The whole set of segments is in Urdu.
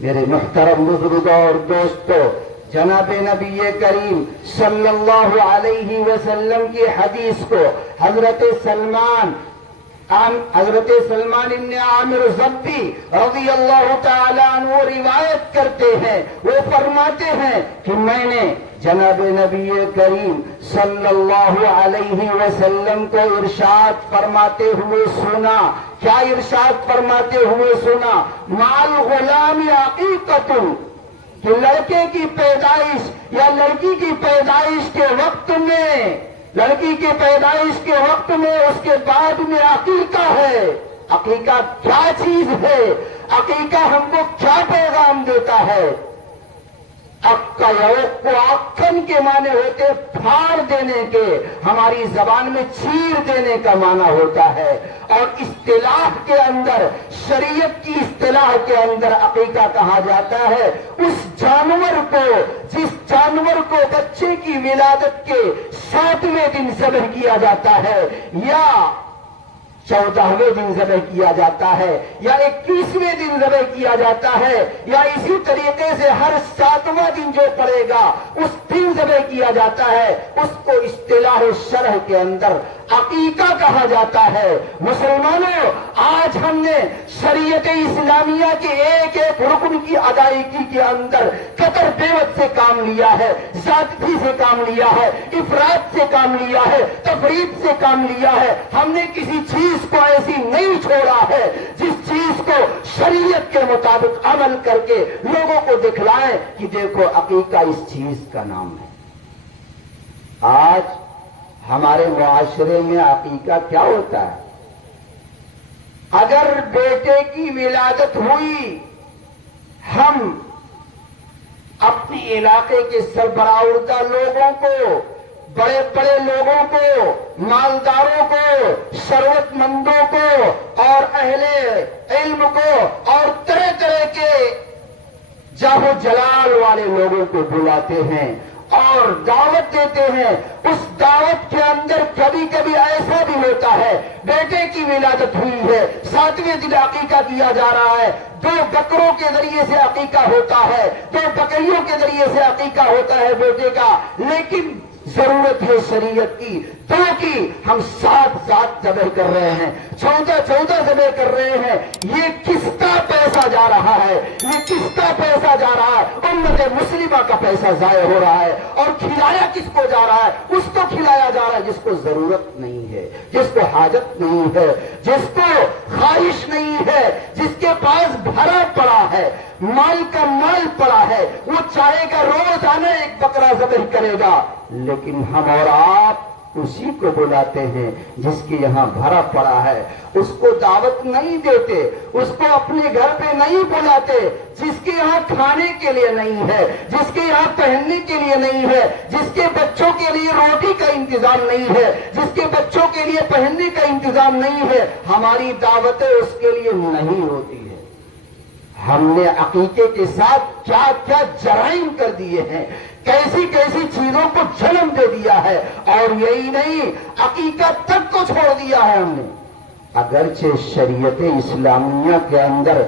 میرے محترم بزرگوں اور دوستوں، جناب نبی کریم صلی اللہ علیہ وسلم کی حدیث کو حضرت سلمان ابن عامر ضبی رضی اللہ تعالیٰ عنہ روایت کرتے ہیں۔ وہ فرماتے ہیں کہ میں نے جناب نبی کریم صلی اللہ علیہ وسلم کو ارشاد فرماتے ہوئے سنا۔ کیا ارشاد فرماتے ہوئے سنا؟ مال غلام عقیقۃ، کہ لڑکے کی پیدائش یا لڑکی کی پیدائش کے وقت میں، لڑکی کی پیدائش کے وقت میں اس کے بعد میں عقیقہ ہے۔ عقیقہ کیا چیز ہے؟ عقیقہ ہم کو کیا پیغام دیتا ہے؟ عقا یوق کو آکھن کے معنی ہوتے پھاڑ دینے کے، ہماری زبان میں چیر دینے کا معنی ہوتا ہے۔ اور اصطلاح کے اندر، شریعت کی اصطلاح کے اندر عقیقہ کہا جاتا ہے اس جانور کو جس جانور کو بچے کی ولادت کے 7ویں دن ذبح کیا جاتا ہے، یا 14ویں دن ذبح کیا جاتا ہے، یا 21ویں دن ذبح کیا جاتا ہے، یا اسی طریقے سے ہر 7واں دن جو پڑے گا اس دن ذبح کیا جاتا ہے، اس کو اصطلاح شرع کے اندر عقیقہ کہا جاتا ہے۔ مسلمانوں، آج ہم نے شریعت اسلامیہ کے ایک ایک رکن کی ادائیگی کے اندر قطر بیوت سے کام لیا ہے، زیادتی سے کام لیا ہے، افراط سے کام لیا ہے، تفریط سے کام لیا ہے۔ ہم نے کسی چیز کو ایسی نہیں چھوڑا ہے جس چیز کو شریعت کے مطابق عمل کر کے لوگوں کو دکھلائیں کہ دیکھو عقیقہ اس چیز کا نام ہے۔ آج ہمارے معاشرے میں عقیقہ کیا ہوتا ہے؟ اگر بیٹے کی ولادت ہوئی، ہم اپنے علاقے کے سربراہ لوگوں کو، بڑے بڑے لوگوں کو، مالداروں کو، ثروت مندوں کو اور اہل علم کو اور طرح طرح کے جاہ و جلال والے لوگوں کو بلاتے ہیں اور دعوت دیتے ہیں۔ اس دعوت کے اندر کبھی کبھی ایسا بھی ہوتا ہے، بیٹے کی ولادت ہوئی ہے، 7ویں دن عقیقہ کیا جا رہا ہے، 2 بکروں کے ذریعے سے عقیقہ ہوتا ہے، 2 بکریوں کے ذریعے سے عقیقہ ہوتا ہے بیٹے کا، لیکن ضرورت ہے شریعت کی 2 کی، ہم 7 ذبح کر رہے ہیں، 14 ذبح کر رہے ہیں۔ یہ کس کا پیسہ جا رہا ہے؟ یہ کس کا پیسہ جا رہا ہے؟ امت مسلمہ کا پیسہ ضائع ہو رہا ہے۔ اور کھلایا کس کو جا رہا ہے؟ اس کو کھلایا جا رہا ہے جس کو ضرورت نہیں ہے، جس کو حاجت نہیں ہے، جس کو خواہش نہیں ہے، جس کے پاس بھرا پڑا ہے، مال کا مال پڑا ہے، وہ چاہے گا روزانہ 1 بکرا ذبح کرے گا، لیکن ہم اور آپ اسی کو بلاتے ہیں جس کے یہاں بھرا پڑا ہے، اس کو دعوت نہیں دیتے، اس کو اپنے گھر پہ نہیں بلاتے، جس کے یہاں کھانے کے لیے نہیں ہے، جس کے یہاں پہننے کے لیے نہیں ہے، جس کے بچوں کے لیے روٹی کا انتظام نہیں ہے، جس کے بچوں کے لیے پہننے کا انتظام نہیں ہے، ہماری دعوتیں اس کے لیے نہیں ہوتی ہے۔ ہم نے عقیقے کے ساتھ کیا کیا جرائم کر دیے ہیں، کیسی کیسی چیزوں کو جنم دے دیا ہے، اور یہی نہیں عقیقہ تک کو چھوڑ دیا ہے ہم نے۔ اگرچہ شریعت اسلامیہ کے اندر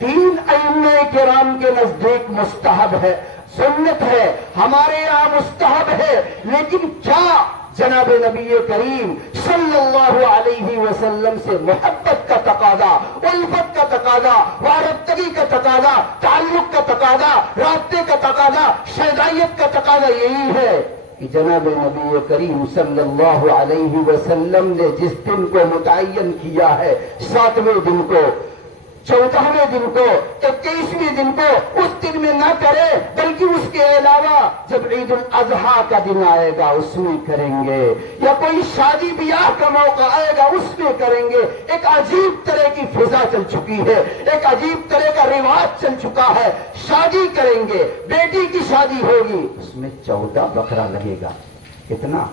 3 ائمہ کرام کے نزدیک مستحب ہے، سنت ہے، ہمارے یہاں مستحب ہے، لیکن کیا جناب نبی کریم صلی اللہ علیہ وسلم سے محبت کا تقاضا، الفت کا تقاضا، وارفتگی کا تقاضا، تعلق کا تقاضا، رابطے کا تقاضا، شیدائیت کا تقاضا یہی ہے کہ جناب نبی کریم صلی اللہ علیہ وسلم نے جس دن کو متعین کیا ہے، 7ویں دن کو، 14ویں دن کو، 21ویں دن کو، اس دن میں نہ کرے، بلکہ اس کے علاوہ جب عید الاضحیٰ کا دن آئے گا اس میں کریں گے، یا کوئی شادی بیاہ کا موقع آئے گا اس میں کریں گے۔ ایک عجیب طرح کی فضا چل چکی ہے، ایک عجیب طرح کا رواج چل چکا ہے، شادی کریں گے، بیٹی کی شادی ہوگی، اس میں 14 بکرا لگے گا۔ کتنا؟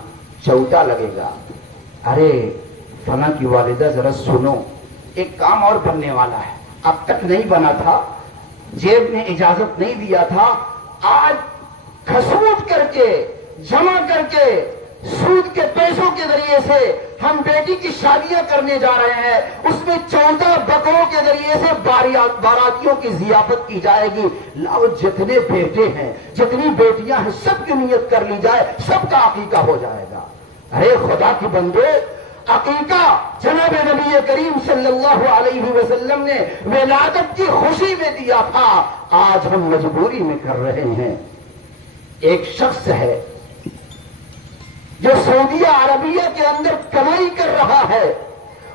14 لگے گا۔ ارے فلاں کی والدہ ذرا سنو، ایک کام اور بننے والا ہے، اب تک نہیں بنا تھا، جیب نے اجازت نہیں دیا تھا، آج کھسوٹ کر کے، جمع کر کے، سود کے پیسوں کے ذریعے سے ہم بیٹی کی شادیاں کرنے جا رہے ہیں، اس میں 14 بکروں کے ذریعے سے باراتیوں کی ضیافت کی جائے گی۔ لاؤ جتنے بیٹے ہیں، جتنی بیٹیاں ہیں، سب کی نیت کر لی جائے، سب کا عقیقہ ہو جائے گا۔ ارے خدا کی بندے، عقیقہ جناب نبی کریم صلی اللہ علیہ وسلم نے ولادت کی خوشی میں دیا تھا، آج ہم مجبوری میں کر رہے ہیں۔ ایک شخص ہے جو سعودیہ عربیہ کے اندر کمائی کر رہا ہے،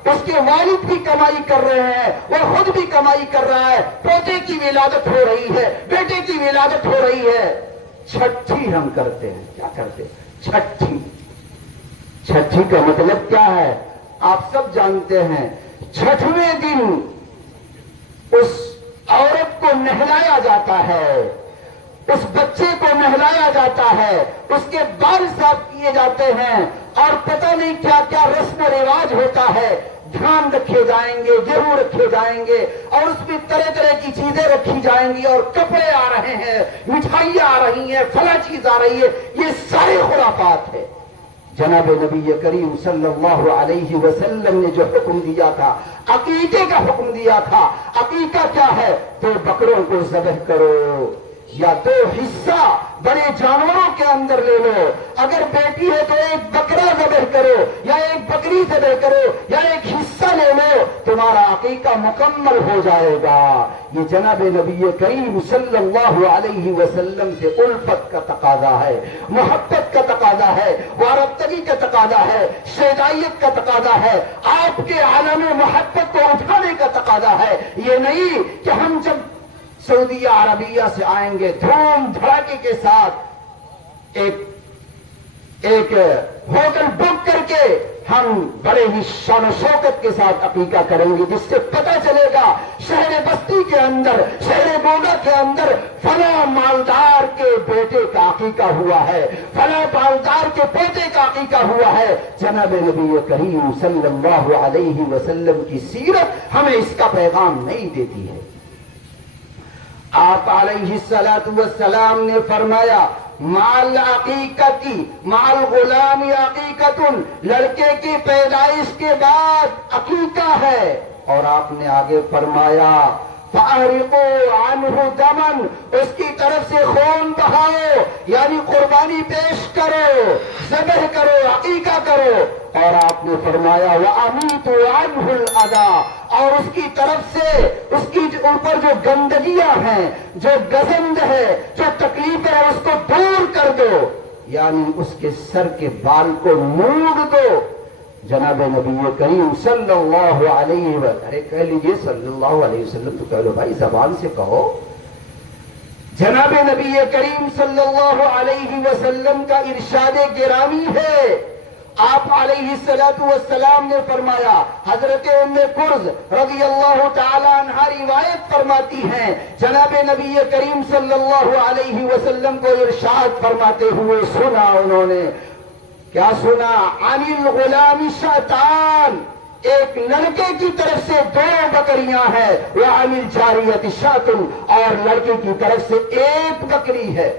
اس کے والد بھی کمائی کر رہے ہیں، وہ خود بھی کمائی کر رہا ہے، پوتے کی ولادت ہو رہی ہے، بیٹے کی ولادت ہو رہی ہے، چھٹی ہم کرتے ہیں۔ کیا کرتے ہیں؟ چھٹی۔ چھٹی کا مطلب کیا ہے آپ سب جانتے ہیں۔ چھٹویں دن اس عورت کو نہلایا جاتا ہے، اس بچے کو نہلایا جاتا ہے، اس کے بال صاف کیے جاتے ہیں، اور پتہ نہیں کیا کیا رسم و رواج ہوتا ہے۔ دھان رکھے جائیں گے، گیہوں رکھے جائیں گے، اور اس میں طرح طرح کی چیزیں رکھی جائیں گی، اور کپڑے آ رہے ہیں، مٹھائیاں آ رہی ہیں، فلاں چیز آ رہی ہے۔ یہ سارے خرافات ہے۔ جناب نبی کریم صلی اللہ علیہ وسلم نے جو حکم دیا تھا، عقیقے کا حکم دیا تھا۔ عقیقہ کیا ہے؟ 2 بکروں کو ذبح کرو، یا 2 حصہ بڑے جانوروں کے اندر لے لو۔ اگر بیٹی ہے تو 1 بکرا ذبح کرو، یا 1 بکری ذبح کرو، یا 1 حصہ لے لو، تمہارا عقیقہ مکمل ہو جائے گا۔ یہ جناب نبی کریم صلی اللہ علیہ وسلم سے الفت کا تقاضا ہے، محبت کا تقاضا ہے، وارفتگی کا تقاضا ہے، شیدائیت کا تقاضا ہے، آپ کے عالم محبت کو اٹھانے کا تقاضا ہے۔ یہ نہیں کہ ہم جب سعودیہ عربیہ سے آئیں گے دھوم دھڑاکے کے ساتھ ایک ہوٹل بک کر کے ہم بڑے ہی شان و شوکت کے ساتھ عقیقہ کریں گے، جس سے پتہ چلے گا شہر بستی کے اندر، شہر موگا کے اندر فلاں مالدار کے بیٹے کا عقیقہ ہوا ہے، فلاں مالدار کے پوتے کا عقیقہ ہوا ہے۔ جناب نبی کریم صلی اللہ علیہ وسلم کی سیرت ہمیں اس کا پیغام نہیں دیتی ہے۔ آپ علیہ السلام نے فرمایا مال عقیقتی مال غلام عقیقت، لڑکے کی پیدائش کے بعد عقیقہ ہے۔ اور آپ نے آگے فرمایا فَأَحْرِقُوا عَنْهُ دَمًا، اس کی طرف سے خون بہاؤ، یعنی قربانی پیش کرو، ذبح کرو، عقیقہ کرو۔ اور آپ نے فرمایا وَأَمِيتُوا عَنْهُ الْأَذَى، اور اس کی طرف سے اس کی اوپر جو گندگیاں ہیں، جو گزند ہے، جو تکلیف ہے، اس کو دور کر دو، یعنی اس کے سر کے بال کو موڑ دو۔ جناب نبی کریم صلی اللہ علیہ وسلم، ارے کہہ لیجئے صلی اللہ علیہ وسلم تو کہہ لو بھائی، زبان سے کہو۔ جناب نبی کریم صلی اللہ علیہ وسلم کا ارشاد گرامی ہے۔ آپ علیہ السلام نے فرمایا، حضرت ام کرز رضی اللہ تعالی عنہا روایت فرماتی ہیں، جناب نبی کریم صلی اللہ علیہ وسلم کو ارشاد فرماتے ہوئے سنا انہوں نے، کیا سنا؟ عن الغلام شاتان، ایک لڑکے کی طرف سے 2 بکریاں ہیں، وعن الجاریۃ شاۃ، اور لڑکے کی طرف سے 1 بکری ہے۔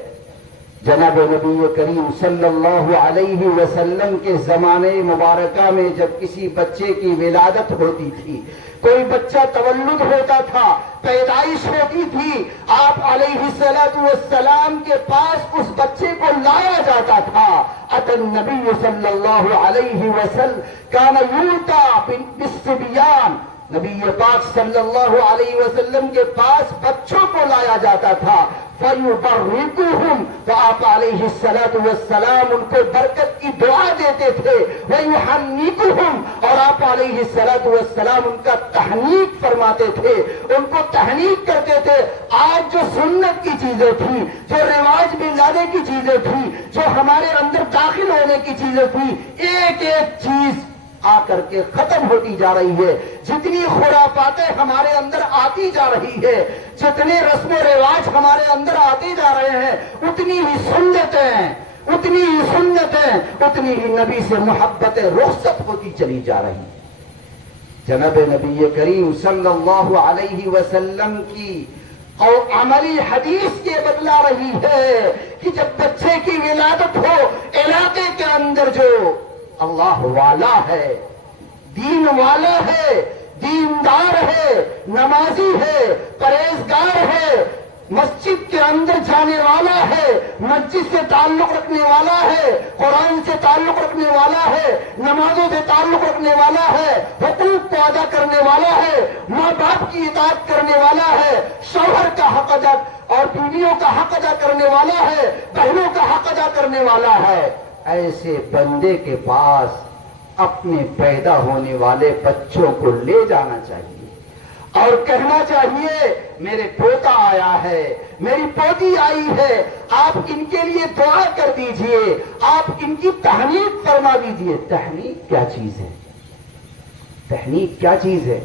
جناب نبی کریم صلی اللہ علیہ وسلم کے زمانے مبارکہ میں جب کسی بچے کی ولادت ہوتی تھی، کوئی بچہ تولد ہوتا تھا، پیدائش ہوتی تھی، آپ علیہ السلام کے پاس اس بچے کو لایا جاتا تھا۔ اتى النبی صلی اللہ علیہ وسلم کان یؤتى بالصبیان، نبی پاک صلی اللہ علیہ وسلم کے پاس بچوں کو لایا جاتا تھا۔ فَيُبَرِّكُهُمْ، تو آپ علیہ السلام ان کو برکت کی دعا دیتے تھے۔ وَيُحَنِّكُهُمْ، اور آپ علیہ السلام ان کا تحنیک فرماتے تھے، ان کو تحنیک کرتے تھے۔ آج جو سنت کی چیزیں تھیں، جو رواج میں لانے کی چیزیں تھیں، جو ہمارے اندر داخل ہونے کی چیزیں تھیں، ایک ایک چیز آ کر کے ختم ہوتی جا رہی ہے۔ جتنی خرافاتیں ہمارے اندر آتی جا رہی ہے، جتنے رسم و رواج ہمارے اندر آتے جا رہے ہیں، اتنی ہی سنتیں، اتنی ہی نبی سے محبتیں رخصت ہوتی چلی جا رہی ہیں۔ جناب نبی کریم صلی اللہ علیہ وسلم کی اور عملی حدیث یہ بتلا رہی ہے کہ جب بچے کی ولادت ہو، علاقے کے اندر جو اللہ والا ہے، دین والا ہے، دیندار ہے، نمازی ہے، پرہیزگار ہے، مسجد کے اندر جانے والا ہے، مسجد سے تعلق رکھنے والا ہے، قرآن سے تعلق رکھنے والا ہے، نمازوں سے تعلق رکھنے والا ہے، حقوق کو ادا کرنے والا ہے، ماں باپ کی اطاعت کرنے والا ہے، شوہر کا حق ادا اور بیویوں کا حق ادا کرنے والا ہے، بہنوں کا حق ادا کرنے والا ہے، ایسے بندے کے پاس اپنے پیدا ہونے والے بچوں کو لے جانا چاہیے اور کہنا چاہیے میرے پوتا آیا ہے، میری پوتی آئی ہے، آپ ان کے لیے دعا کر دیجئے، آپ ان کی تہنیت فرما دیجئے۔ تہنیت کیا چیز ہے؟ تہنیت کیا چیز ہے؟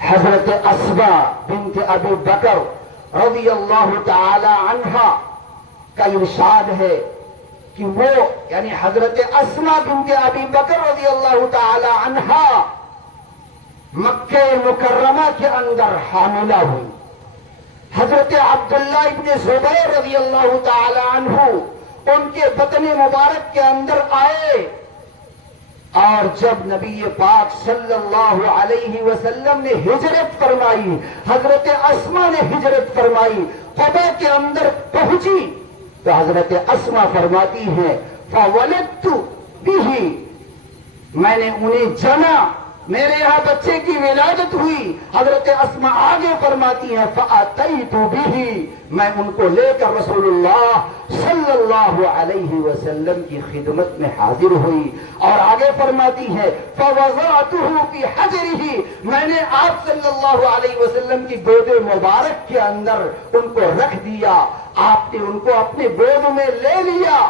حضرت اسما بنت ابی بکر رضی اللہ تعالی عنہا کا ارشاد ہے کہ وہ یعنی حضرت اسما بنت ابی بکر رضی اللہ تعالی عنہا مکہ مکرمہ کے اندر حاملہ ہوئی۔ حضرت عبداللہ ابن زبیر رضی اللہ تعالی عنہ ان کے بطن مبارک کے اندر آئے، اور جب نبی پاک صلی اللہ علیہ وسلم نے ہجرت فرمائی، حضرت اسما نے ہجرت فرمائی، قبا کے اندر پہنچی تو حضرت اسما فرماتی ہیں فَوَلَدْتُ بِهِ، میں نے انہیں جنا، میرے یہاں بچے کی ولادت ہوئی۔ حضرت اسما آگے فرماتی ہیں فَأَتَيْتُ بِهِ، میں ان کو لے کر رسول اللہ صلی اللہ علیہ وسلم کی خدمت میں حاضر ہوئی، اور آگے فرماتی ہے فَوَضَعْتُهُ فِي حَجْرِهِ، میں نے آپ صلی اللہ علیہ وسلم کی گود مبارک کے اندر ان کو رکھ دیا، آپ نے ان کو اپنے گود میں لے لیا،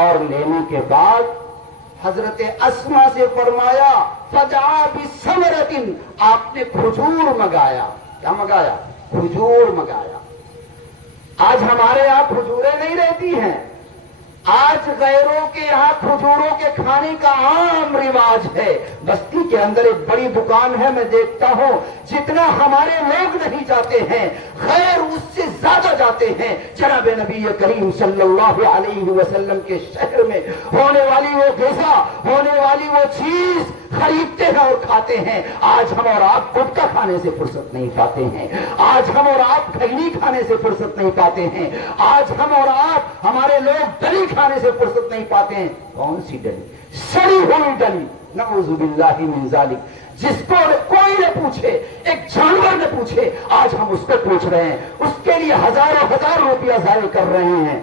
اور لینے کے بعد حضرت اسما سے فرمایا فَدَعَا بِثَمَرَةٍ، آپ نے کھجور منگایا۔ کیا منگایا؟ کھجور منگایا۔ آج ہمارے یہاں کھجوریں نہیں رہتی ہیں، آج غیروں کے یہاں کھجوروں کے کھانے کا عام رواج ہے۔ بستی کے اندر ایک بڑی دکان ہے، میں دیکھتا ہوں جتنا ہمارے لوگ نہیں جاتے ہیں غیر اس سے زیادہ جاتے ہیں جناب نبی کریم صلی اللہ علیہ وسلم کے شہر میں ہونے والی وہ غذا، ہونے والی وہ چیز خریدتے ہیں اور کھاتے ہیں۔ آج ہم اور آپ گٹکا کھانے سے فرصت نہیں پاتے ہیں، آج ہم اور آپ کھجلی کھانے سے فرصت نہیں پاتے ہیں، آج ہم اور آپ ہمارے لوگ دلی کھانے سے فرصت نہیں پاتے ہیں۔ کون سی ڈلی؟ سڑی ہوئی ڈلی، نعوذ باللہ من ذالک، جس کو کوئی نہ پوچھے، ایک جانور نہ پوچھے، آج ہم اس کو پوچھ رہے ہیں، اس کے لیے ہزاروں ہزار روپیہ ضائع کر رہے ہیں۔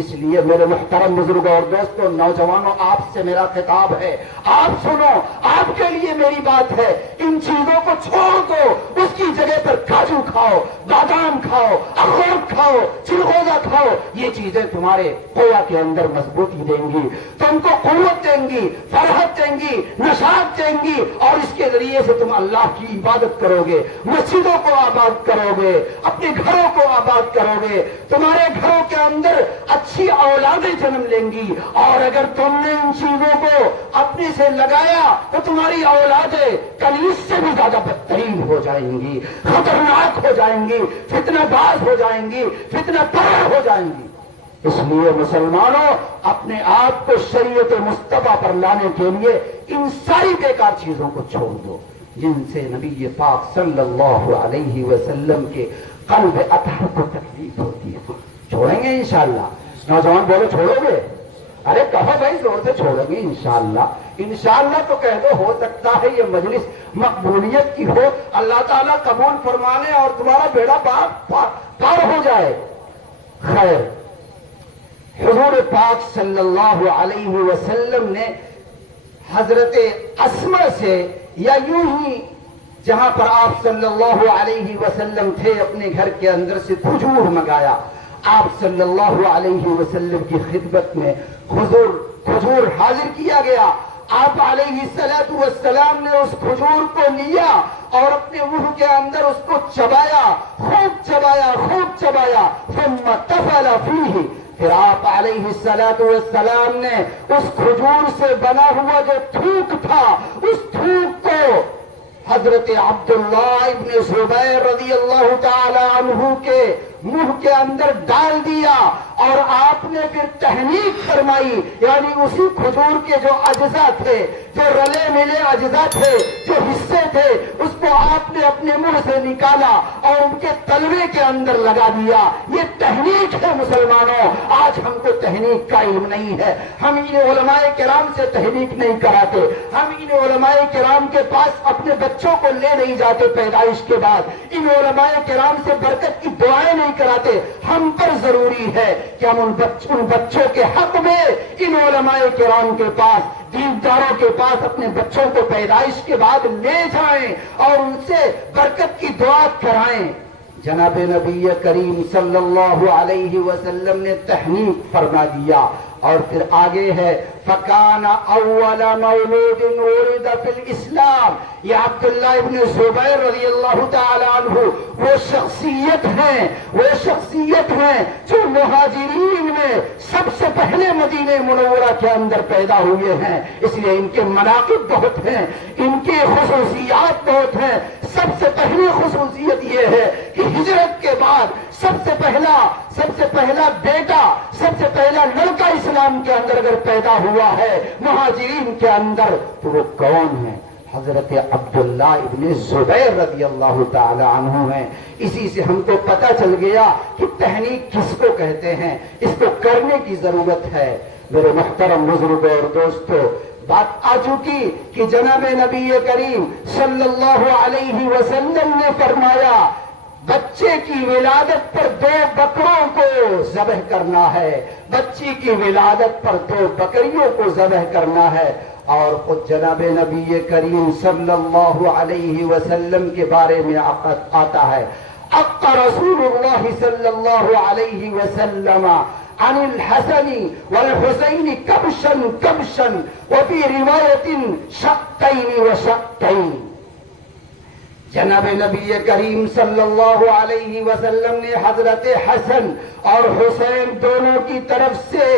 اس لیے میرے محترم بزرگوں اور دوستوں، نوجوانوں، آپ سے میرا خطاب ہے، آپ سنو، آپ کے لیے میری بات ہے، ان چیزوں کو چھوڑ دو، اس کی جگہ پر کاجو کھاؤ، بادام کھاؤ، اخروٹ کھاؤ، چلغوزہ کھاؤ، یہ چیزیں تمہارے قوا کے اندر مضبوطی دیں گی، تم کو قوت دیں گی، فرحت دیں گی، نشاط دیں گی، اور اس کے ذریعے سے تم اللہ کی عبادت کرو گے، مسجدوں کو آباد کرو گے، اپنے گھروں کو آباد کرو گے، تمہارے گھروں کے اندر اچھی اولادیں جنم لیں گی، اور اگر تم نے ان چیزوں کو اپنے سے لگایا تو تمہاری اولادیں کل اس سے بھی زیادہ بدترین ہو جائیں گی، خطرناک ہو جائیں گی، فتنہ باز ہو جائیں گی، فتنہ پرور ہو جائیں گی۔ اس لیے مسلمانوں، اپنے آپ کو شریعت مصطفیٰ پر لانے کے لیے ان ساری بیکار چیزوں کو چھوڑ دو جن سے نبی پاک صلی اللہ علیہ وسلم کے قلب اطہر کو تکلیف ہوتی ہے۔ چھوڑیں گے انشاءاللہ؟ نوجوان بولو چھوڑو گے؟ ارے کہو بھائی زور سے چھوڑیں گے انشاءاللہ۔ انشاءاللہ تو کہہ دو، ہو سکتا ہے یہ مجلس مقبولیت کی ہو، اللہ تعالیٰ قبول فرما لے اور تمہارا بیڑا پار ہو جائے۔ خیر، حضور پاک صلی اللہ علیہ وسلم نے حضرت اسما سے، یا یوں ہی جہاں پر آپ صلی اللہ علیہ وسلم تھے اپنے گھر کے اندر سے کھجور منگایا۔ آپ صلی اللہ علیہ وسلم کی خدمت میں کھجور حاضر کیا گیا۔ آپ علیہ السلام نے اس کھجور کو لیا اور اپنے منہ کے اندر اس کو چبایا، خوب چبایا، خوب چبایا، ثم تفل فیہ، پھر آپ علیہ السلام نے اس کھجور سے بنا ہوا جو تھوک تھا، اس تھوک کو حضرت عبداللہ ابن زبیر رضی اللہ تعالی عنہ کے منہ کے اندر ڈال دیا اور آپ نے پھر تحنیک فرمائی، یعنی اسی کھجور کے جو اجزاء تھے، جو رلے ملے اجزاء تھے، جو حصے تھے، اس کو آپ نے اپنے منہ سے نکالا اور ان کے تلوے کے اندر لگا دیا۔ یہ تحنیک ہے مسلمانوں۔ آج ہم کو تحنیک کا علم نہیں ہے، ہم ان علماء کرام سے تحنیک نہیں کراتے، ہم ان علماء کرام کے پاس اپنے بچوں کو لے نہیں جاتے پیدائش کے بعد، ان علماء کرام سے برکت کی دعائیں نہیں کراتے۔ ہم پر ضروری ہے کہ ہم ان بچوں کے حق میں ان علماء کرام کے پاس، دینداروں کے پاس اپنے بچوں کو پیدائش کے بعد لے جائیں اور ان سے برکت کی دعا کرائیں۔ جناب نبی کریم صلی اللہ علیہ وسلم نے تحنیک فرما دیا اور پھر آگے ہے فَكَانَ أَوَّلَ مَوْلُودٍ وُلِدَ فِي الْإِسْلَامِ۔ یہ عبداللہ ابن زبیر رضی اللہ تعالی عنہ وہ شخصیت ہیں جو مہاجرین میں سب سے پہلے مدینہ منورہ کے اندر پیدا ہوئے ہیں، اس لیے ان کے مناقب بہت ہیں، ان کی خصوصیات بہت ہیں۔ سب سے پہلی خصوصیت یہ ہے کہ ہجرت کے بعد سب سے پہلا بیٹا، سب سے پہلا لڑکا اسلام کے اندر اگر پیدا ہوا ہے مہاجرین کے اندر تو وہ کون ہے؟ حضرت عبداللہ ابن زبیر رضی اللہ تعالی عنہ ہیں۔ اسی سے ہم کو پتہ چل گیا کہ تحنیک کس کو کہتے ہیں، اس کو کرنے کی ضرورت ہے۔ میرے محترم بزرگوں اور دوستو، بات آ چکی کہ جناب نبی کریم صلی اللہ علیہ وسلم نے فرمایا بچے کی ولادت پر 2 بکروں کو ذبح کرنا ہے، بچی کی ولادت پر 2 بکریوں کو ذبح کرنا ہے۔ اور خود جناب نبی کریم صلی اللہ علیہ وسلم کے بارے میں آتا ہے اقا رسول اللہ صلی اللہ علیہ وسلم عن الحسن والحسین کبشا وفی روایت شقین وشقین۔ جناب نبی کریم صلی اللہ علیہ وسلم نے حضرت حسن اور حسین دونوں کی طرف سے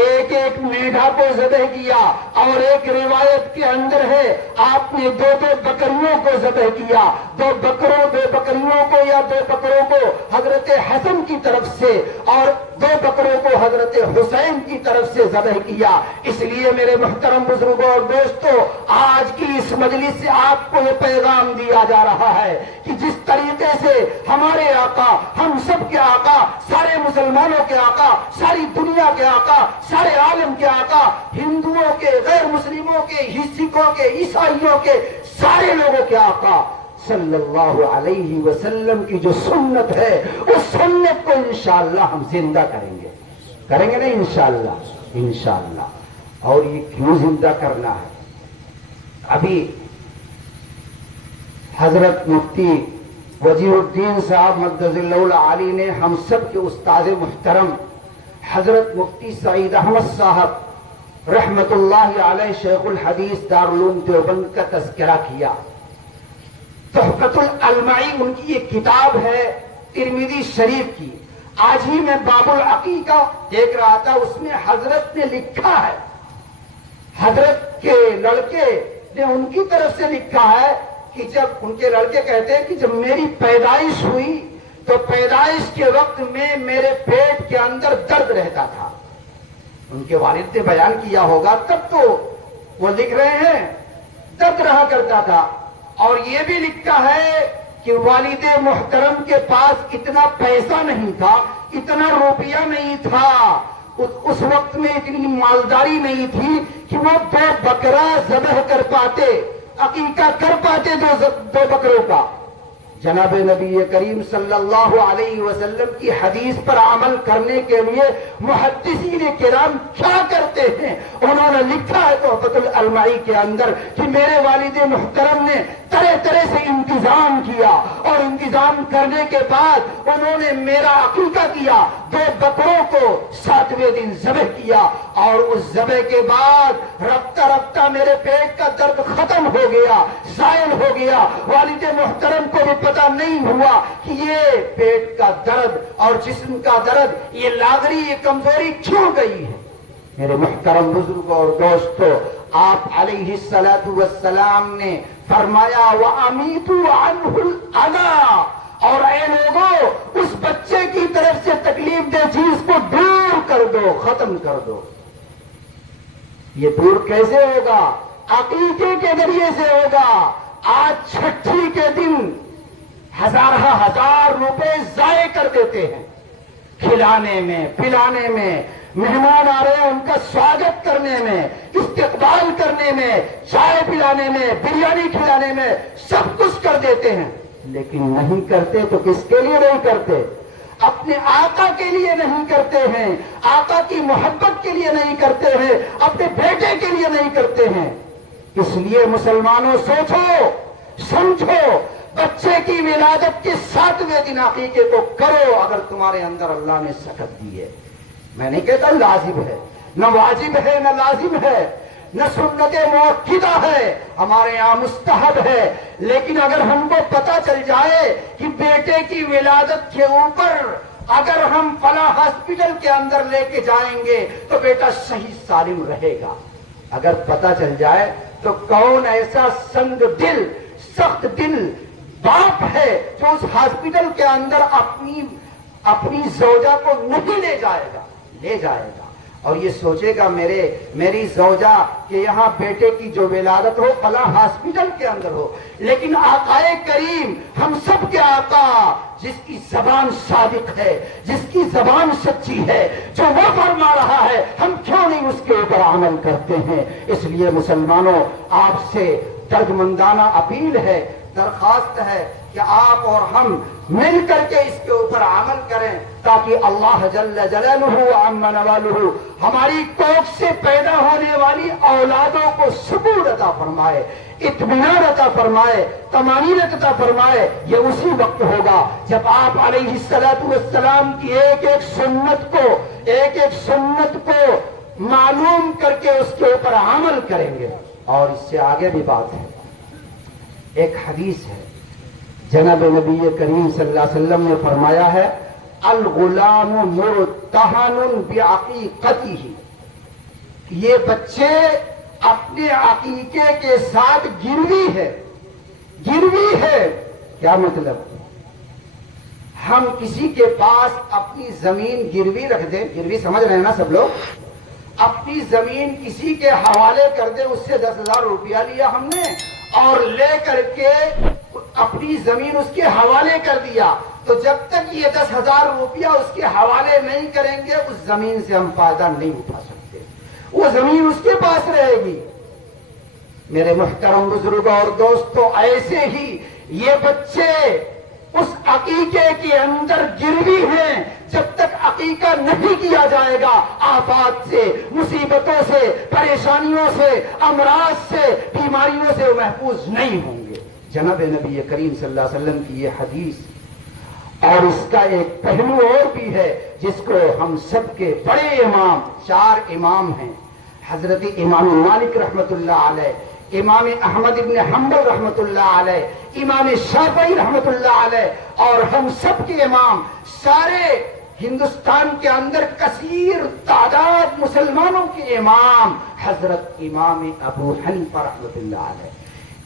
ایک میڈھا کو ذبح کیا، اور ایک روایت کے اندر ہے آپ نے 2 بکریوں کو ذبح کیا، 2 بکریوں کو یا 2 بکروں کو حضرت حسن کی طرف سے اور 2 بکروں کو حضرت حسین کی طرف سے ذبح کیا۔ اس لیے میرے محترم بزرگوں اور دوستو، آج کی اس مجلس سے آپ کو یہ پیغام دیا جا رہا ہے کہ جس طریقے سے ہمارے آقا، ہم سب کے آقا، سارے مسلمانوں کے آقا، ساری دنیا کے آقا، سارے عالم کے آقا، ہندوؤں کے، غیر مسلموں کے، سکھوں کے، عیسائیوں کے، سارے لوگوں کے آقا صلی اللہ علیہ وسلم کی جو سنت ہے اس سنت کو انشاءاللہ ہم زندہ کریں گے نا انشاءاللہ۔ اور یہ کیوں زندہ کرنا ہے؟ ابھی حضرت مفتی وجیہ الدین صاحب مقدس اللہ العالی نے ہم سب کے استاد محترم حضرت مفتی سعید احمد صاحب رحمت اللہ علیہ شیخ الحدیث دارالعلوم دیوبند کا تذکرہ کیا۔ تحفۃ العلمائی ان کی ایک کتاب ہے ترمذی شریف کی۔ آج ہی میں باب العقیقہ دیکھ رہا تھا، اس میں حضرت نے لکھا ہے، حضرت کے لڑکے نے ان کی طرف سے لکھا ہے کہ جب ان کے لڑکے کہتے ہیں کہ جب میری پیدائش ہوئی تو پیدائش کے وقت میں میرے پیٹ کے اندر درد رہتا تھا۔ ان کے والد نے بیان کیا ہوگا، تب تو وہ لکھ رہے ہیں درد رہا کرتا تھا۔ اور یہ بھی لکھا ہے کہ والد محترم کے پاس اتنا پیسہ نہیں تھا، اتنا روپیہ نہیں تھا، اس وقت میں اتنی مالداری نہیں تھی کہ وہ 2 بکرا ذبح کر پاتے، عقیقہ کر پاتے 2 بکروں کا۔ جناب نبی کریم صلی اللہ علیہ وسلم کی حدیث پر عمل کرنے کے لیے محدثین کرام کیا کرتے ہیں؟ انہوں نے لکھا ہے تحفۃ العلمائی کے اندر کہ میرے والد محترم نے طرح طرح سے انتظام کیا، اور انتظام کرنے کے بعد انہوں نے میرا عقیقہ کیا، 2 بکروں کو 7ویں دن ذبح کیا، اور اس ذبح کے بعد رفتہ رفتہ میرے پیٹ کا درد ختم ہو گیا، زائل ہو گیا۔ والد محترم کو بھی پتہ نہیں ہوا کہ یہ پیٹ کا درد اور جسم کا درد، یہ لاغری، یہ کمزوری کیوں گئی ہے۔ میرے محترم بزرگوں اور دوستو، آپ علیہ الصلوۃ والسلام نے فرمایا وَأَمِيتُوا عَنْهُ الْأَذَىٰ، اور اے لوگوں اس بچے کی طرف سے تکلیف دہ چیز کو دور کر دو، ختم کر دو۔ یہ دور کیسے ہوگا؟ عقیقے کے ذریعے سے ہوگا۔ آج چھٹی کے دن ہزار روپے ضائع کر دیتے ہیں، کھلانے میں، پلانے میں، مہمان آ رہے ہیں ان کا سواگت کرنے میں، استقبال کرنے میں، چائے پلانے میں، بریانی کھلانے میں، سب کچھ کر دیتے ہیں، لیکن نہیں کرتے تو کس کے لیے نہیں کرتے؟ اپنے آقا کے لیے نہیں کرتے ہیں، آقا کی محبت کے لیے نہیں کرتے ہیں، اپنے بیٹے کے لیے نہیں کرتے ہیں۔ اس لیے مسلمانوں سوچو، سمجھو، بچے کی ولادت کے 7ویں دن عقیقے کو کرو اگر تمہارے اندر اللہ نے سخت دی ہے۔ میں نہیں کہتا لازم ہے، نہ واجب ہے، نہ لازم ہے، نہ سنت موقدہ ہے، ہمارے یہاں مستحب ہے، لیکن اگر ہم کو پتا چل جائے کہ بیٹے کی ولادت کے اوپر اگر ہم فلاں ہاسپٹل کے اندر لے کے جائیں گے تو بیٹا صحیح سالم رہے گا، اگر پتا چل جائے تو کون ایسا سنگ دل، سخت دل باپ ہے جو اس ہاسپٹل کے اندر اپنی زوجہ کو نہیں لے جائے گا؟ لے جائے گا اور یہ سوچے گا میری زوجہ کہ یہاں بیٹے کی جو ولادت ہو فلاں ہاسپٹل کے اندر ہو۔ لیکن آقا کریم، ہم سب کے آقا، جس کی زبان صادق ہے، جس کی زبان سچی ہے، جو وہ فرما رہا ہے، ہم کیوں نہیں اس کے اوپر عمل کرتے ہیں؟ اس لیے مسلمانوں، آپ سے دردمندانہ اپیل ہے، درخواست ہے کہ آپ اور ہم مل کر کے اس کے اوپر عمل کریں تاکہ اللہ جل جلالہ عم نوالہ ہماری کوکھ سے پیدا ہونے والی اولادوں کو سکون عطا فرمائے، اطمینان عطا فرمائے، طمانینت عطا فرمائے۔ یہ اسی وقت ہوگا جب آپ علیہ الصلوۃ والسلام کی ایک ایک سنت کو معلوم کر کے اس کے اوپر عمل کریں گے۔ اور اس سے آگے بھی بات ہے، ایک حدیث ہے، جناب نبی کریم صلی اللہ علیہ وسلم نے فرمایا ہے الغلام مرتہن بعقیقتہ، یہ بچے اپنے عقیقے کے ساتھ گروی ہے۔ کیا مطلب؟ ہم کسی کے پاس اپنی زمین گروی رکھ دیں، گروی سمجھ رہے ہیں نا سب لوگ، اپنی زمین کسی کے حوالے کر دیں، اس سے 10,000 روپیہ لیا ہم نے اور لے کر کے اپنی زمین اس کے حوالے کر دیا، تو جب تک یہ 10,000 روپیہ اس کے حوالے نہیں کریں گے اس زمین سے ہم فائدہ نہیں اٹھا سکتے، وہ زمین اس کے پاس رہے گی۔ میرے محترم بزرگوں اور دوستو، ایسے ہی یہ بچے اس عقیقے کے اندر گروی ہیں، جب تک عقیقہ نہیں کیا جائے گا آفات سے، مصیبتوں سے، پریشانیوں سے، امراض سے، بیماریوں سے وہ محفوظ نہیں ہوں گے۔ جناب نبی کریم صلی اللہ علیہ وسلم کی یہ حدیث، اور اس کا ایک پہلو اور بھی ہے جس کو ہم سب کے بڑے امام، 4 امام ہیں، حضرت امام مالک رحمت اللہ علیہ، امام احمد ابن حنبل رحمت اللہ علیہ، امام شافعی رحمت اللہ علیہ، اور ہم سب کے امام، سارے ہندوستان کے اندر کثیر تعداد مسلمانوں کے امام حضرت امام ابو حنیفہ رحمت اللہ علیہ۔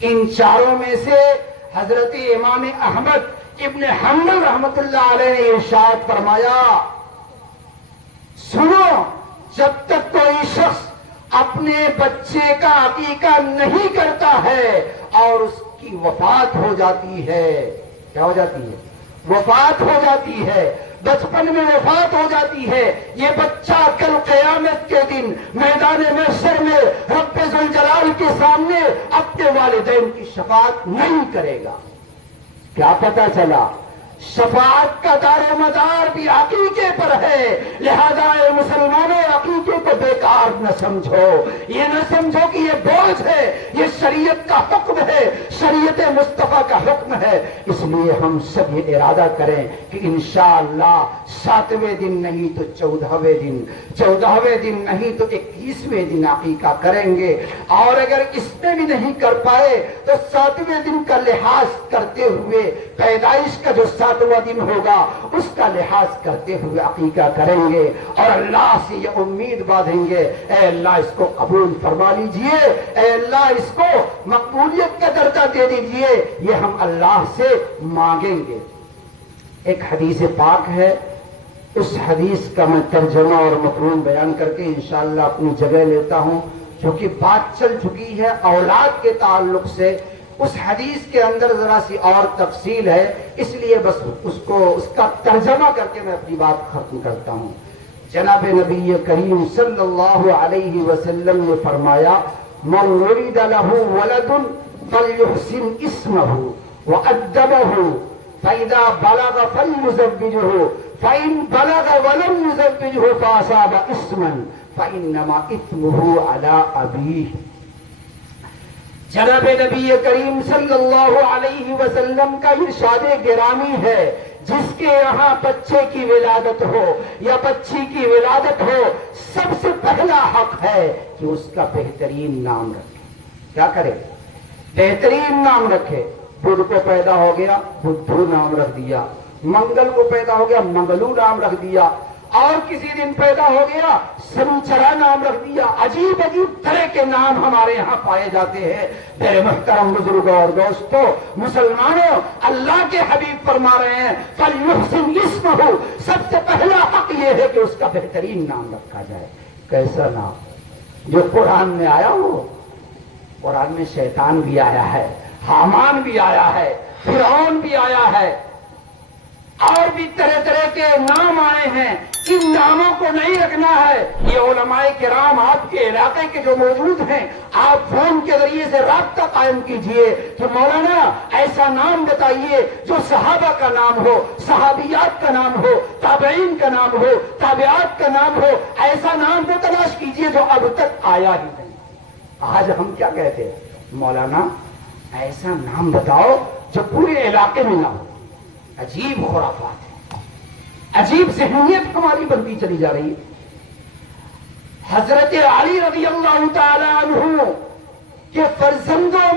ان 4 میں سے حضرت امام احمد ابن حنبل رحمت اللہ علیہ نے ارشاد فرمایا، سنو، جب تک کوئی شخص اپنے بچے کا عقیقہ نہیں کرتا ہے اور اس کی وفات ہو جاتی ہے، کیا ہو جاتی ہے؟ وفات ہو جاتی ہے، بچپن میں وفات ہو جاتی ہے، یہ بچہ کل قیامت کے دن میدان محشر میں رب ذوالجلال کے سامنے اپنے والدین کی شفاعت نہیں کرے گا۔ کیا پتہ چلا؟ شفاعت کا دار و مدار بھی عقیقے پر ہے، لہذا اے مسلمانوں، عقیقے کو بیکار نہ سمجھو، یہ نہ سمجھو کہ یہ بوجھ ہے، یہ شریعت کا حکم ہے، شریعت مصطفیٰ کا حکم ہے۔ اس لیے ہم سب یہ ارادہ کریں کہ انشاءاللہ 7ویں دن نہیں تو 14ویں دن، 14ویں دن نہیں تو 21 29ویں دن عقیقہ کریں گے، اور اگر اس میں بھی نہیں کر پائے تو 7ویں دن کا لحاظ کرتے ہوئے، پیدائش کا جو 7واں دن ہوگا اس کا لحاظ کرتے ہوئے عقیقہ کریں گے، اور اللہ سے یہ امید باندھیں گے، اے اللہ اس کو قبول فرما لیجئے، اے اللہ اس کو مقبولیت کا درجہ دے دیجئے، یہ ہم اللہ سے مانگیں گے۔ ایک حدیث پاک ہے، اس حدیث کا میں ترجمہ اور مفہوم بیان کر کے انشاءاللہ اپنی جگہ لیتا ہوں، جو کہ بات چل چکی ہے اولاد کے تعلق سے۔ اس حدیث کے اندر ذرا سی اور تفصیل ہے، اس لیے بس اس کا ترجمہ کر کے میں اپنی بات ختم کرتا ہوں۔ جناب نبی کریم صلی اللہ علیہ وسلم نے فرمایا، من ولد له ولد فليحسن اسمه وأدبه فإذا بلغ فليزوجه فإن بلغ ولم يزوجه فأصاب اسما فإنما إثمه على أبيه۔ جناب نبی کریم صلی اللہ علیہ وسلم کا ارشاد گرامی ہے، جس کے یہاں بچے کی ولادت ہو یا بچی کی ولادت ہو، سب سے پہلا حق ہے کہ اس کا بہترین نام رکھے۔ کیا کرے؟ بہترین نام رکھے۔ بدھ کو پیدا ہو گیا، بدھو نام رکھ دیا، منگل کو پیدا ہو گیا، منگلو نام رکھ دیا، اور کسی دن پیدا ہو گیا سنچرا نام رکھ دیا۔ عجیب عجیب طرح کے نام ہمارے یہاں پائے جاتے ہیں۔ میرے محترم بزرگوں اور دوستوں، مسلمانوں، اللہ کے حبیب فرما رہے ہیں فَلْيُحْسِنْ اسْمَهُ، سب سے پہلا حق یہ ہے کہ اس کا بہترین نام رکھا جائے۔ کیسا نام؟ جو قرآن میں آیا ہو۔ قرآن میں شیطان بھی آیا ہے، حامان بھی آیا ہے، فرعون بھی آیا ہے، اور بھی طرح طرح کے نام آئے ہیں۔ ان ناموں کو نہیں رکھنا ہے۔ یہ علماء کرام آپ کے علاقے کے جو موجود ہیں، آپ فون کے ذریعے سے رابطہ قائم کیجئے کہ مولانا ایسا نام بتائیے جو صحابہ کا نام ہو، صحابیات کا نام ہو، تابعین کا نام ہو، تابعات کا نام ہو۔ ایسا نام کو تلاش کیجئے جو اب تک آیا ہی نہیں۔ آج ہم کیا کہتے ہیں؟ مولانا ایسا نام بتاؤ جو پورے علاقے میں نہ ہو۔ عجیب خرافات ہے، عجیب ذہنیت ہماری بنتی چلی جا رہی ہے۔ حضرت علی رضی اللہ تعالی عنہ کے فرزندوں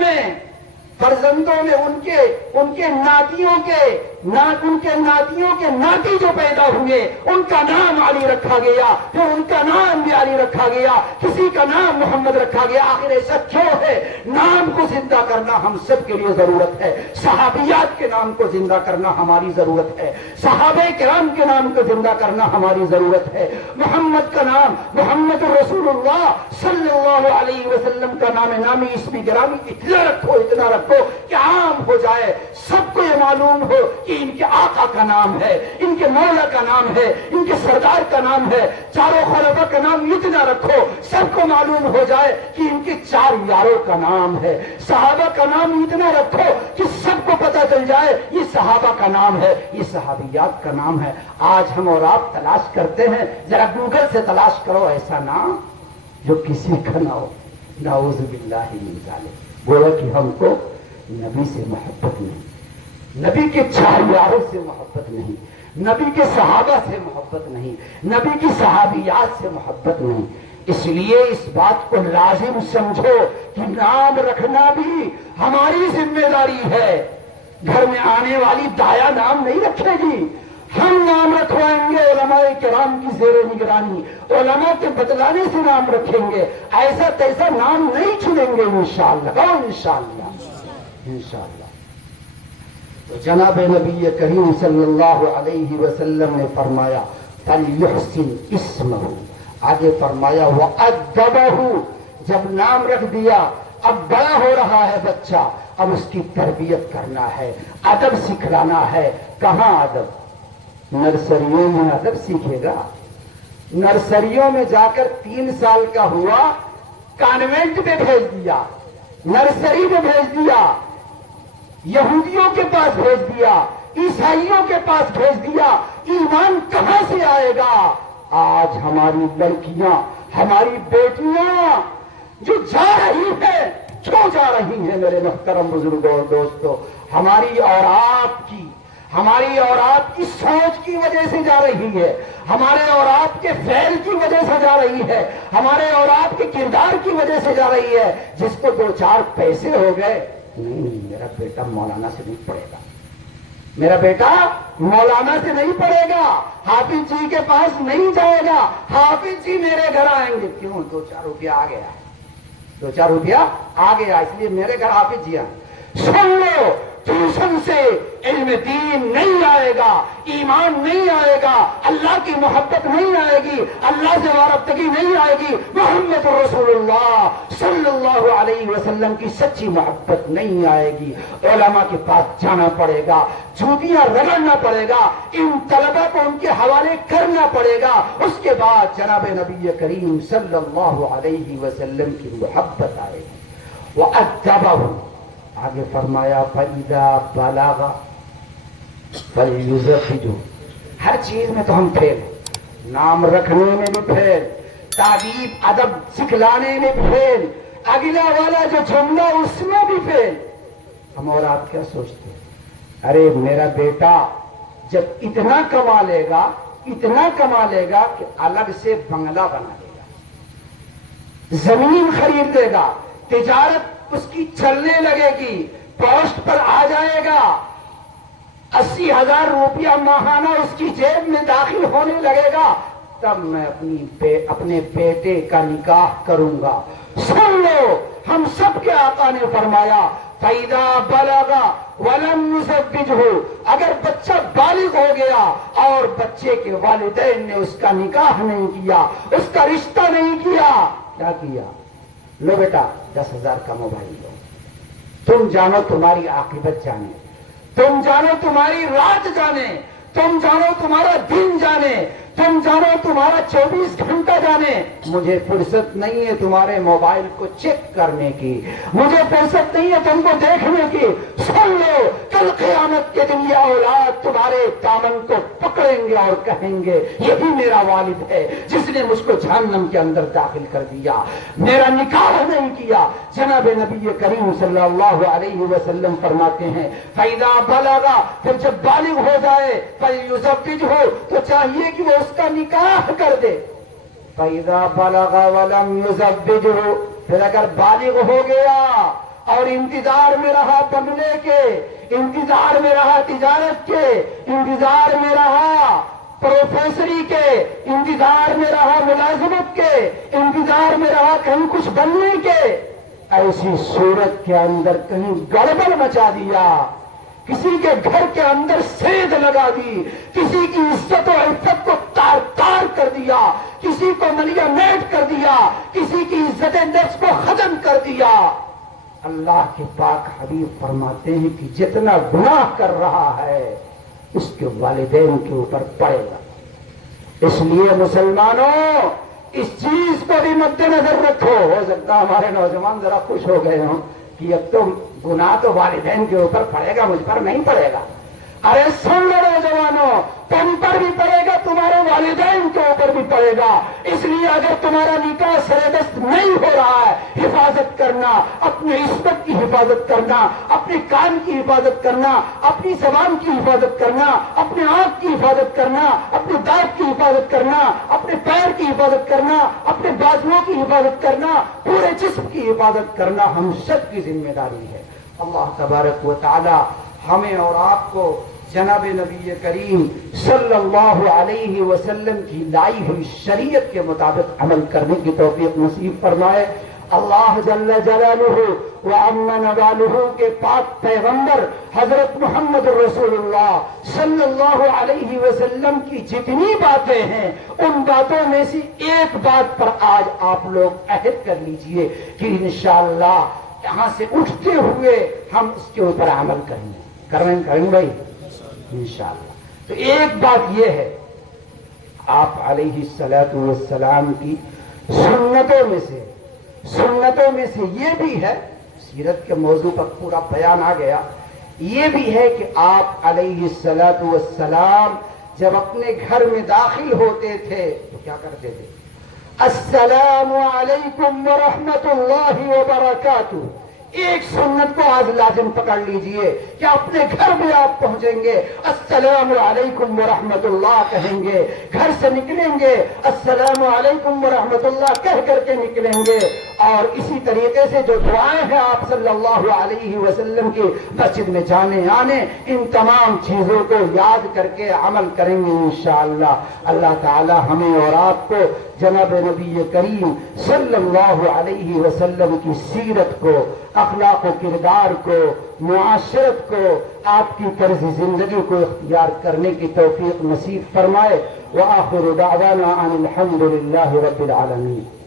میں ان کے ناتیوں کے ناتی جو پیدا ہوئے، ان کا نام علی رکھا گیا، پھر ان کا نام بھی علی رکھا گیا، کسی کا نام محمد رکھا گیا۔ آخر ایسا کیوں ہے؟ نام کو زندہ کرنا ہم سب کے لیے ضرورت ہے۔ صحابیات کے نام کو زندہ کرنا ہماری ضرورت ہے، صحابہ کرام کے نام کو زندہ کرنا ہماری ضرورت ہے۔ محمد کا نام، محمد رسول اللہ صلی اللہ علیہ وسلم کا نام نامی اسم گرامی اتنا رکھو کہ عام ہو جائے، سب کو یہ معلوم ہو کہ ان کے آقا کا نام ہے، ان کے مولا کا نام ہے، ان کے سردار کا نام ہے۔ چاروں خلفاء کا نام اتنا رکھو، سب کو معلوم ہو جائے کہ ان کے 4 یاروں کا نام ہے۔ صحابہ کا نام اتنا رکھو کہ سب کو پتہ چل جائے یہ صحابہ کا نام ہے، یہ صحابیات کا نام ہے۔ آج ہم اور آپ تلاش کرتے ہیں، ذرا گوگل سے تلاش کرو ایسا نام جو کسی کا نہ ہو۔ نعوذ باللہ من ذالک۔ گویا کہ ہم کو نبی سے محبت نہیں، نبی کے 4 یاروں سے محبت نہیں، نبی کے صحابہ سے محبت نہیں، نبی کی صحابیات سے محبت نہیں۔ اس لیے اس بات کو لازم سمجھو کہ نام رکھنا بھی ہماری ذمہ داری ہے۔ گھر میں آنے والی دایا نام نہیں رکھے گی، ہم نام رکھوائیں گے علماء کرام کی زیر نگرانی، علماء کے بتلانے سے نام رکھیں گے، ایسا تیسا نام نہیں چنیں گے انشاءاللہ، انشاءاللہ انشاءاللہ۔ تو جناب نبی کریم صلی اللہ علیہ وسلم نے فرمایا فَلْيُحْسِنْ اسْمَهُ، آگے فرمایا وَأَدَّبَهُ، جب نام رکھ دیا، اب بڑا ہو رہا ہے بچہ، اب اس کی تربیت کرنا ہے، ادب سکھلانا ہے۔ کہاں ادب؟ نرسریوں میں ادب سیکھے گا۔ نرسریوں میں جا کر 3 سال کا ہوا، کانوینٹ میں بھیج دیا، نرسری میں بھیج دیا، یہودیوں کے پاس بھیج دیا، عیسائیوں کے پاس بھیج دیا، ایمان کہاں سے آئے گا؟ آج ہماری لڑکیاں، ہماری بیٹیاں جو جا رہی ہیں، کیوں جا رہی ہیں میرے محترم بزرگوں اور دوستوں؟ ہماری اور آپ کی ہماری اور آپ کی سوچ کی وجہ سے جا رہی ہے، ہمارے اور آپ کے فعل کی وجہ سے جا رہی ہے، ہمارے اور آپ کے کردار کی وجہ سے جا رہی ہے۔ جس کو 2-4 پیسے ہو گئے، نہیں میرا بیٹا مولانا سے نہیں پڑھے گا، میرا بیٹا مولانا سے نہیں پڑھے گا، حافظ جی کے پاس نہیں جائے گا، حافظ جی میرے گھر آئیں گے۔ کیوں؟ 2-4 روپیہ آ گیا، 2-4 روپیہ آ گیا، اس لیے میرے گھر حافظ جی آئیں۔ سن لو، ٹیوشن سے علم دین نہیں آئے گا، ایمان نہیں آئے گا، اللہ کی محبت نہیں آئے گی، اللہ سے وابستگی نہیں آئے گی، محمد رسول اللہ صلی اللہ علیہ وسلم کی سچی محبت نہیں آئے گی۔ علماء کے پاس جانا پڑے گا، جوتیاں رگڑنا پڑے گا، ان طلبہ کو ان کے حوالے کرنا پڑے گا، اس کے بعد جناب نبی کریم صلی اللہ علیہ وسلم کی محبت آئے گی۔ وَأَدَّبَهُ، آگے فرمایا فَإِذَا بَلَغَ فَلْيُزَوِّجْهُ۔ ہر چیز میں تو ہم پھیل، نام رکھنے میں بھی پھیل، تعریف ادب سکھلانے میں بھی پھیل، اگلا والا جو جملہ اس میں بھی پھیل۔ ہم اور آپ کیا سوچتے ہیں؟ ارے میرا بیٹا جب اتنا کما لے گا، اتنا کما لے گا کہ الگ سے بنگلہ بنا لے گا، زمین خرید لے گا، تجارت اس کی چلنے لگے گی، پوسٹ پر آ جائے گا، 80,000 روپیہ ماہانہ اس کی جیب میں داخل ہونے لگے گا، تب میں اپنے بیٹے کا نکاح کروں گا۔ سن لو، ہم سب کے آقا نے فرمایا فَإِذَا بَلَغَ وَلَمْ يُزَوِّجْهُ، اگر بچہ بالغ ہو گیا اور بچے کے والدین نے اس کا نکاح نہیں کیا، اس کا رشتہ نہیں کیا، کیا کیا؟ لو بیٹا 10,000 کا موبائل لو، تم جانو تمہاری عاقبت جانے، تم جانو تمہاری رات جانے، تم جانو تمہارا دن جانے، تم جانو تمہارا 24 گھنٹہ جانے۔ مجھے فرصت نہیں ہے تمہارے موبائل کو چیک کرنے کی، مجھے فرصت نہیں ہے تم کو دیکھنے کی۔ سن لو، کل قیامت کے دن یہ اولاد تمہارے دامن کو پکڑیں گے اور کہیں گے یہی میرا والد ہے جس نے مجھ کو جہنم کے اندر داخل کر دیا، میرا نکاح نہیں کیا۔ جناب نبی کریم صلی اللہ علیہ وسلم فرماتے ہیں فَإِذَا بَلَغَ، پھر جب بالغ ہو جائے، فَلْيُزَوِّجْهُ، تو چاہیے کہ وہ اس کا نکاح کر دے۔ فَإِذَا بَلَغَ وَلَمْ يُزَوِّجْهُ، پھر اگر بالغ ہو گیا اور انتظار میں رہا بنگلے کے، انتظار میں رہا تجارت کے، انتظار میں رہا پروفیسری کے، انتظار میں رہا ملازمت کے، انتظار میں رہا کہیں کچھ بننے کے، ایسی صورت کے اندر کہیں گڑبڑ مچا دیا، کسی کے گھر کے اندر سید لگا دی، کسی کی عزت و عفت کو تار تار کر دیا، کسی کو ملیا میٹ کر دیا، کسی کی عزت نفس کو ختم کر دیا، اللہ کے پاک حبیب فرماتے ہیں کہ جتنا گناہ کر رہا ہے اس کے والدین کے اوپر پڑے گا۔ اس لیے مسلمانوں اس چیز کو بھی مد نظر رکھو۔ ہو سکتا ہمارے نوجوان ذرا خوش ہو گئے ہوں کہ اب تو گناہ تو والدین کے اوپر پڑے گا، مجھ پر نہیں پڑے گا۔ ارے سن لو نوجوانوں، تم پر بھی پڑے گا، تمہارے والدین کے اوپر بھی پڑے گا۔ اس لیے اگر تمہارا نکاح سرے دست نہیں ہو رہا ہے، حفاظت کرنا، اپنی عصمت کی حفاظت کرنا، اپنے کان کی حفاظت کرنا، اپنی زبان کی حفاظت کرنا، اپنے آنکھ کی حفاظت کرنا، اپنے دانت کی حفاظت کرنا، اپنے پیر کی حفاظت کرنا، اپنے بازوؤں کی حفاظت کرنا، پورے جسم کی حفاظت کرنا ہم سب کی ذمہ داری ہے۔ اللہ تبارک و تعالی ہمیں اور آپ کو جناب نبی کریم صلی اللہ علیہ وسلم کی لائی ہوئی شریعت کے مطابق عمل کرنے کی توفیق نصیب فرمائے۔ اللہ جل جلالہ و عم نوالہ کے پاک پیغمبر حضرت محمد رسول اللہ صلی اللہ علیہ وسلم کی جتنی باتیں ہیں ان باتوں میں سے ایک بات پر آج آپ لوگ عہد کر لیجئے کہ انشاءاللہ یہاں سے اٹھتے ہوئے ہم اس کے اوپر عمل کریں گے۔ کریں بھائی انشاءاللہ۔ تو ایک بات یہ ہے، آپ علیہ السلام کی سنتوں میں سے یہ بھی ہے، سیرت کے موضوع پر پورا بیان آ گیا، یہ بھی ہے کہ آپ علیہ السلام جب اپنے گھر میں داخل ہوتے تھے تو کیا کرتے تھے؟ السلام علیکم ورحمۃ اللہ وبرکاتہ، ایک سنت کو آج لازم پکڑ لیجئے کہ اپنے گھر میں آپ پہنچیں گے السلام علیکم ورحمت اللہ کہیں گے، گھر سے نکلیں گے السلام علیکم ورحمت اللہ کہہ کر کے نکلیں گے، اور اسی طریقے سے جو دعائیں ہیں آپ صلی اللہ علیہ وسلم کی مسجد میں جانے آنے، ان تمام چیزوں کو یاد کر کے عمل کریں گے انشاءاللہ۔ اللہ تعالی ہمیں اور آپ کو جناب نبی کریم صلی اللہ علیہ وسلم کی سیرت کو، اخلاق و کردار کو، معاشرت کو، آپ کی طرز زندگی کو اختیار کرنے کی توفیق نصیب فرمائے۔ وآخر دعوانا ان الحمد للہ رب العالمین۔